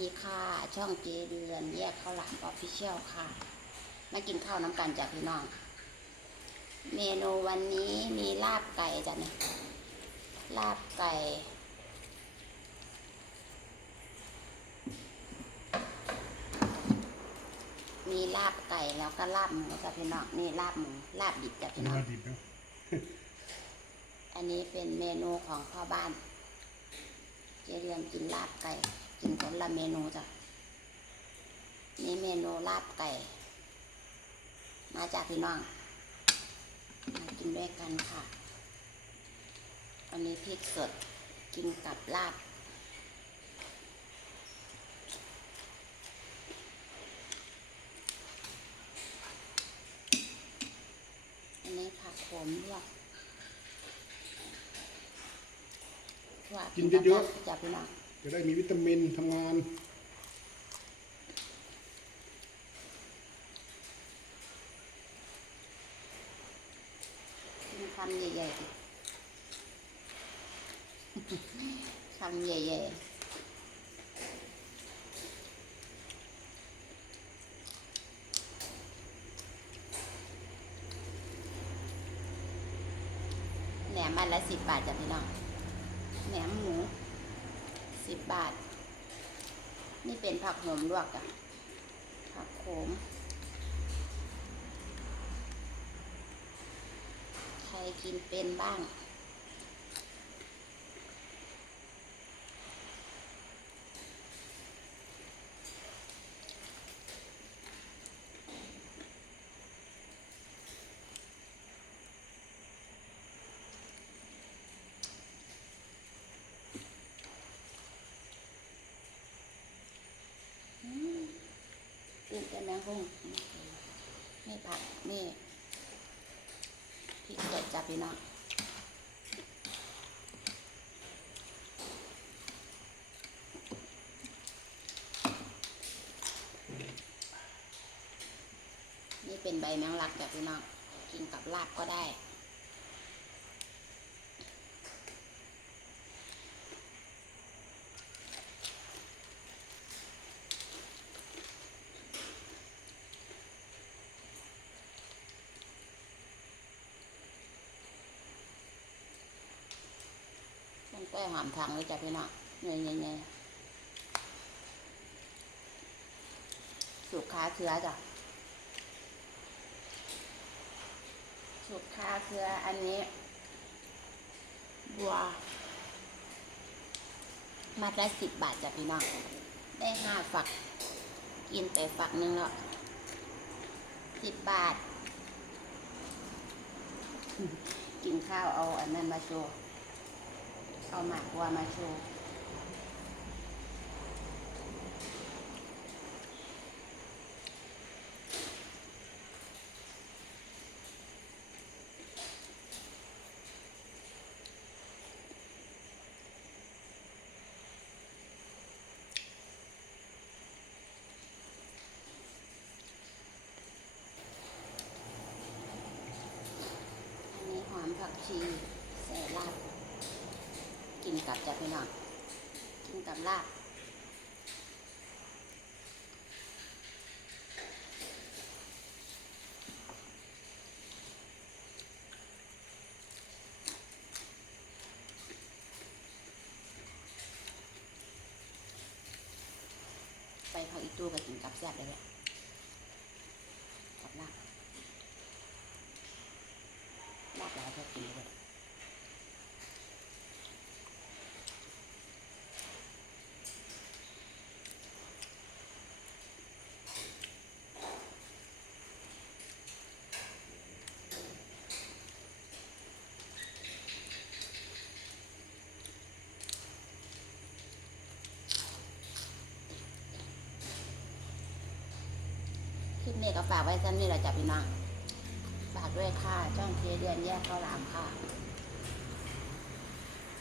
ดีค่ะช่องเจเดือนแยกข้าวหลามออฟฟิเชียลค่ะ มากินข้าวน้ำกันจากพี่น้อง เมนูวันนี้มีลาบไก่จ้ะเนี่ยลาบไก่ มีลาบไก่แล้วก็ลาบหมูจ้ะพี่น้องนี่ลาบหมูลาบดิบจ้ะพี่น้องมาดิบนะอันนี้เป็นเมนูของพ่อบ้าน เจเรียนกินลาบไก่ กินคนละเมนูจ้ะนี่เมนูลาบไก่ มาจากพี่น้อง มากินด้วยกันค่ะอันนี้พริกสดกินกับลาบอันนี้ผักโขมลวกลวกินเยอะๆจากพี่น้องๆ จะได้มีวิตามินทำงานคำใหญ่ๆคำใหญ่ๆแหนมอันละสิบบาทจ้ะพี่น้องแหนมหมู บบาท นี่เป็นผักโหมลวกอะผักโขมใครกินเป็นบ้าง อืมกิน แมงกุ้งไม่ผักไม่พริกสดจ้ะพี่น้องนี่เป็นใบแมงลักจ้ะพี่น้องกินกับลาบก็ได้ แป้งหอมทางเลยจ้ะพี่น้องเงยเงยเงยสุกขาเครือจ้ะสุกขาเครืออันนี้ บัว มัดละสิบบาทจ้ะพี่น้องได้ห้าฝัก กินไปฝักหนึ่งแล้วสิบบาท กินข้าวเอาอันนั้นมาโชว์ เอาหมากวัวมาโชว์อันนี้หอมผักชี กินกับจ้ะพี่น้องกินกับลาบไปเขาอีตู้ก็กินกับแซ่บเลยแหละกับลาบลาบหลายก็กินเลย คลิปนี้ก็ฝากไว้ซ้นนี่แหละจ้ะพี่น้องฝากด้วยค่ะช่องเทเดือนแยกข้าวหลามค่ะ